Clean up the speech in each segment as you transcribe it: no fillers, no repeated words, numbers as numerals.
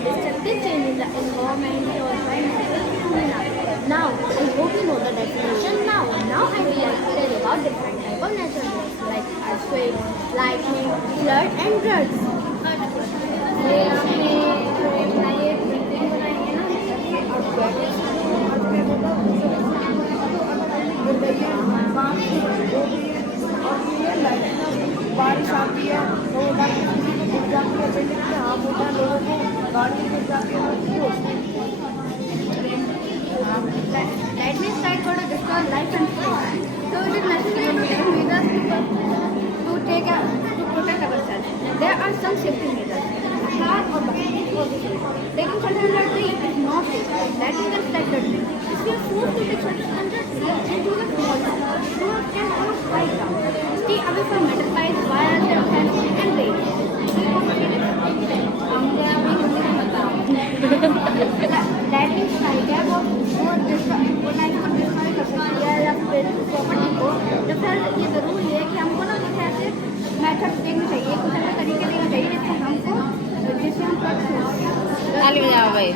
and destructive change in the environment caused by natural phenomena. Now, I hope you know the definition now. Now I will tell about different type of natural disasters like earthquake, lightning, flood and floods. ये आपने जो बनाई है पेंटिंग बनाई है ना बारिश आती है तो गिर जाती है बिल्डिंग पे हाथ होता है लोगों को गाड़ी गिर जाती है Lightning strike got to destroy life and property. So it is necessary to take measures to protect ourselves. There are some safety measures. Car or bus. Taking shelter under tree is not safe. Lightning can strike the tree. If you are forced to take shelter under tree, then you will fall down. Do not stand on high ground. Stay away from metal pipes, wires, fence, and rails. Lightning strike है वो लाइफ को डिस्ट्रॉय कर सकती है या फिर प्रॉपर्टी को। तो फिर ये ज़रूरी है कि हमको ना कुछ ऐसे मेथड देखने चाहिए, कुछ ऐसे तरीके देने चाहिए जिससे हम कर सकते। ताली बजाओ भाई।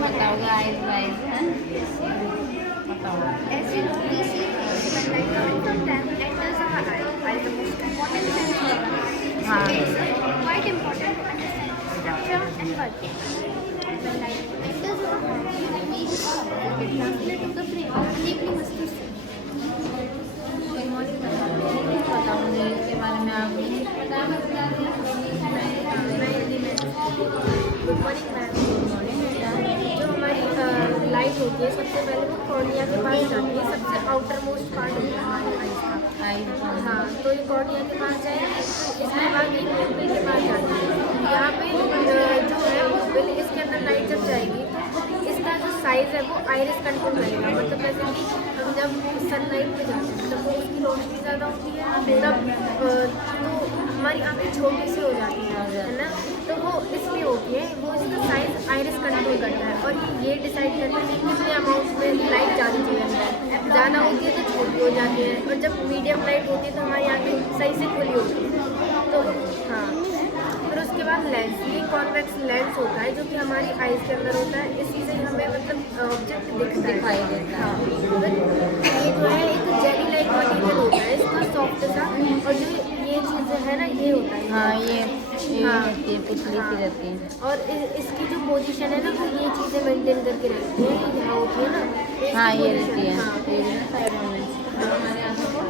बताओ गाइस गाइस बताओ As you see, when light coming from them enters our eye is the most important sense organ. हाँ It's quite important to understand structure and working. When light enters our eye, it translates to the brain and deeply must be seen. बताओ मुझे इसके बारे में आप good morning ma'am. जो हमारी लाइट होती है सबसे पहले वो कॉर्निया के पास जाती है, सबसे आउटर मोस्ट पार्ट होता है हमारे आइज का। हाँ, तो ये कॉर्निया के पास जाएगी, इसके बाद ये प्यूपिल के पास जाती है। यहाँ पे जो है प्यूपिल, इसके अंदर लाइट जब जाएगी तो इसका जो साइज़ है वो आइरिस कंट्रोल करेगा। मतलब जैसे कि हम जब सनलाइट में जाते हैं तब वो उसकी रोशनी ज़्यादा होती है, तब तो हमारी आँखें छोटी सी हो जाती है ना, तो वो इसलिए होती है। वो इसका साइज़ आइरिस कंट्रोल करता है और ये डिसाइड करता है कि कितने अमाउंट में लाइट जानी चाहिए अंदर। ज़्यादा होती है तो छोटी हो जाती है, और जब मीडियम लाइट होती है तो हमारी आँखें सही से खुली होती है। तो हाँ, फिर उसके बाद लेंस, ये कॉन्वेक्स लेंस होता है जो कि हमारी आइज़ के अंदर होता है। इसी से हमें मतलब ऑब्जेक्ट दिखाई देता है। ये जो है एक जेली लाइक मटीरियल होता है इसका, सॉफ्ट सा, और जो ये चीज़ है ना ये होता है। हाँ ये हाँ रहती है, पुतली सी रहती है। और इसकी जो पोजीशन है ना, तो ये चीज़ें मेंटेन करके रखती है, यहाँ होती है ना। हाँ ये रहती है, हाँ, साइडों में हमारे आँखों को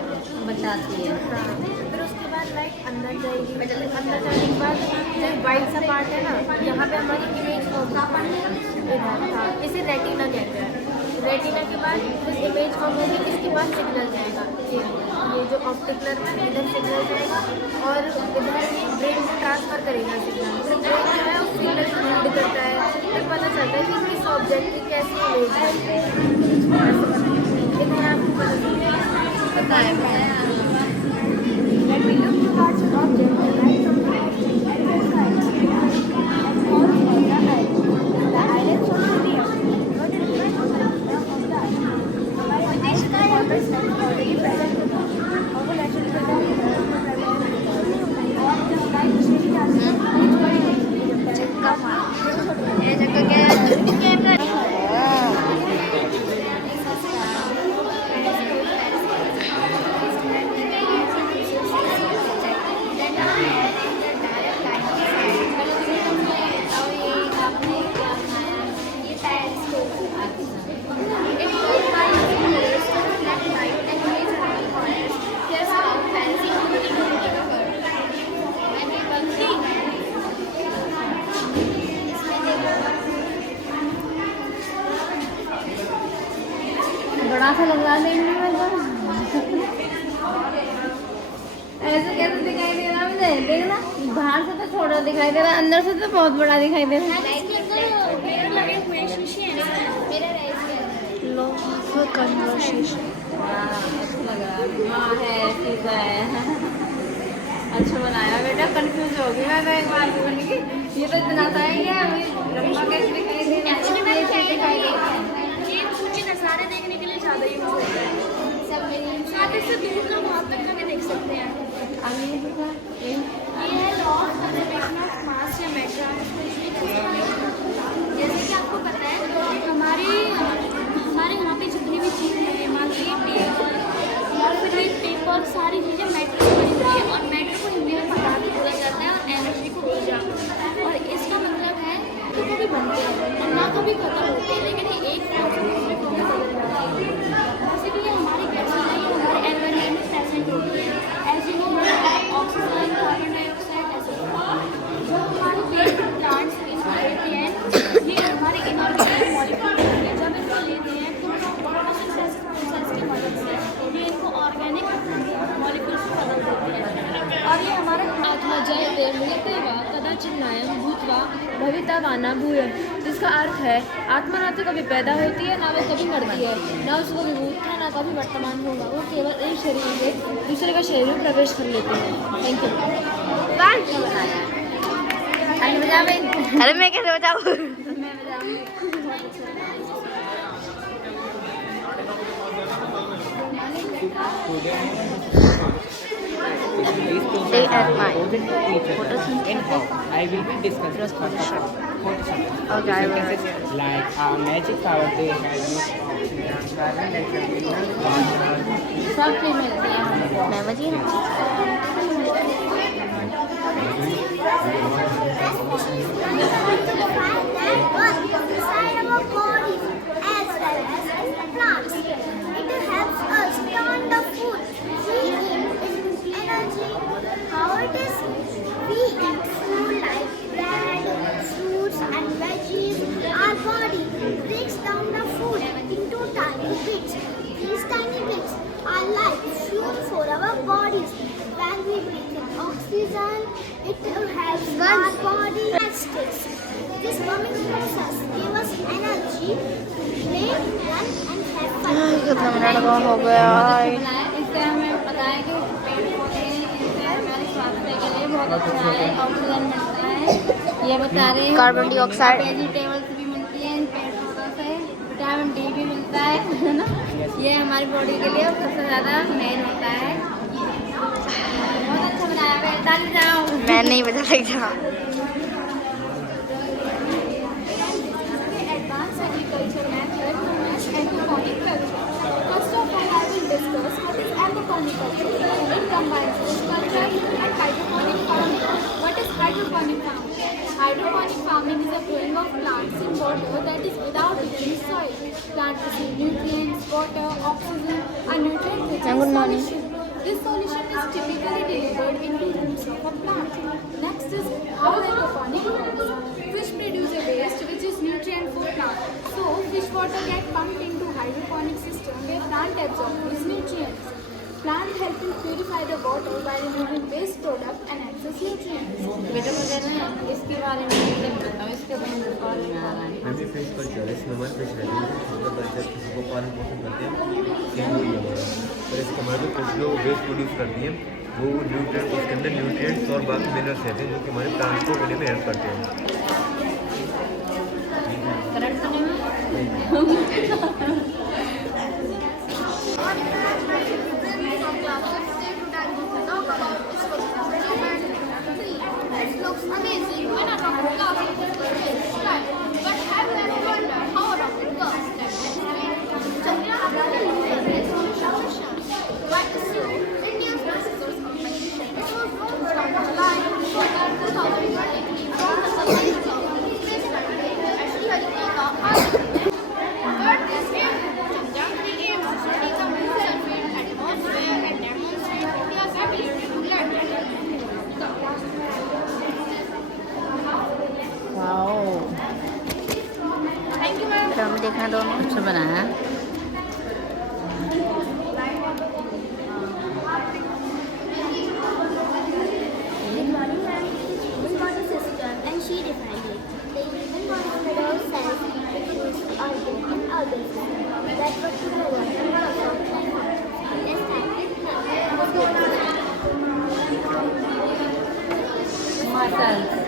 बचाती है। हाँ। फिर उसके बाद लाइट अंदर जाएगी, अंदर जाने के बाद जो वाइट सा पार्ट है ना, यहाँ पे हमारी इमेज फॉर्म हाँ, इसे रेटिना कहते हैं। रेटिना के बाद फिर इमेज फॉर्म होगी, इसके बाद सिग्नल जाएगा। ये जो ऑप्टिक नर्व है इधर सिग्नल जाएगा और इधर ये ब्रेन को ट्रांसफर करेगा सिग्नल। फिर ब्रेन जो है उस सिग्नल को रीड करता है, फिर पता चलता है कि किस ऑब्जेक्ट की कैसी इमेज है। इधर आपको पता है When we look towards an object, the light from the object enters the eye and falls on the eye. The eyelids also dim, but it depends on the rhythm of the eye. High sky orbits are already present in the ovulation of the eye. और जब लाइट चली जाती है झटका मार ये झटका क्या बड़ा सा लग रहा है देखने में तो। ऐसे कैसे दिखाई दे रहा है मुझे? देखना, बाहर से तो छोटा दिखाई दे रहा है, अंदर से तो बहुत बड़ा दिखाई दे रहा है। कन्वर्सेशन अच्छा लग रहा है। हाँ है, सीधा है। अच्छा बनाया बेटा, कंफ्यूज हो गई मैं तो एक बार भी बनी। ये तो इतना सा ही है, अभी लंबा कैसे दिखाई दे रहा है? ये ऊंचे नज़ारे देखने के लिए ज़्यादा यूज होता है। साथ से दूर का वहाँ तक का भी देख सकते हैं। अब ये दिखा, ये है law of conservation of mass या मैटर। जैसे कि आपको पता है हमारे यहाँ पे जितनी भी चीज़ें हैं, मान लीजिए टेबल और फिर ये पेपर, सारी चीज़ें मैटर से बनी हुई है और मैटर को हिंदी में पदार्थ बोला जाता है और एनर्जी को ऊर्जा। और इसका मतलब है तो कभी बनते हैं और ना कभी खत्म होते हैं, लेकिन ये एक फॉर्म से दूसरे फॉर्म में बदल जाते हैं। जैसे कि ये हमारी गैसें हैं, ये हमारे एनवायरनमेंट में प्रेजेंट होती है। As you know, oxygen, carbon dioxide, ऐसे जो हमारे प्लांट्स इनको लेते हैं, ये हमारे इनऑर्गेनिक मॉलिक्यूल होते हैं। जब इनको लेते हैं तो फोटोसिंथेसिस प्रोसेस की मदद से ये इनको ऑर्गेनिक मॉलिक्यूल्स में बदल देते हैं। और ये हमारा आत्मा जयते मृत्य वा कदाचिन्नायम भूतवा भवितवाना भूय, जिसका अर्थ है आत्मा ना तो कभी पैदा होती है, ना वो कभी मरती है, ना उसको कभी भूत है, ना कभी वर्तमान होगा। वो केवल एक शरीर से दूसरे का शरीर में प्रवेश कर लेते हैं। Thank you. अरे मैं कैसे बताऊँ? Stay at my info. I will be discussing photosynthesis. Okay, Like magic power, they have used oxygen, carbon dioxide, water. सब चीज मिलती है हमको। मैं बताइए ना। Inside our bodies as well as plants. It helps us turn the food we eat into energy. How it is? We eat food like bread, fruits and veggies. Our body breaks down the food into tiny bits. These tiny bits are like fuel for our bodies. When we breathe in oxygen, it helps our body plastics. This burning process gives us energy to play, run and have fun. हो गया। इससे हमें पता है कि पेड़ पौधे इनसे हमारे स्वास्थ्य के लिए बहुत अच्छा है, ऑक्सीजन मिलता है। ये बता रहे हैं कार्बन डाइऑक्साइड। वेजिटेबल्स भी मिलती है इन पेड़ पौधों से, विटामिन डी भी मिलता है ना। ये हमारी बॉडी के लिए सबसे ज़्यादा मेन होता है। बहुत अच्छा बनाया है, ताली जाओ। मैं नहीं बता सकता। Advanced agriculture method known as aquaponic culture. First of all, I will discuss what is aquaponic culture. It combines fish culture and hydroponic farming. What is hydroponic farming? Hydroponic farming is a growing of plants in water that is without using soil. Plants receive nutrients, water, oxygen, and nutrient-rich solution. This solution is typically delivered into roots of a plant. Next is how hydroponic works. Fish produce a waste which is nutrient for plant. So fish water get pumped into hydroponic system where plant absorb these nutrients. Plant help in purify the water by removing waste product and excess nutrients. बेटा मुझे ना इसके बारे में नहीं पता, इसके बारे में और में आ रहा है। मैं भी फिश कल्चर है, इसमें हमारे फिश रहती है, छोटा कल्चर किसी को पालन पोषण करते हैं, सेम वही है हमारा। और इसके हमारे जो फिश जो वेस्ट प्रोड्यूस करती हैं वो न्यूट्रिएंट, उसके अंदर न्यूट्रिएंट्स और बाकी मिनरल्स रहते हैं जो कि हमारे प्लांट्स को होने में हेल्प करते हैं। करंट समय में It looks amazing when a rocket goes into the sky. But have you ever wondered how a rocket goes? Chandrayaan is a solution. But so, India's research competition, which was launched on July 2020 from the Space Center at Sriharikota, but this year, Chandrayaan aims to study the moon's surface, atmosphere, and demonstrate India's ability to land. Thank you, ma'am. तो हम देखना दोनों। अच्छा बनाया। cells.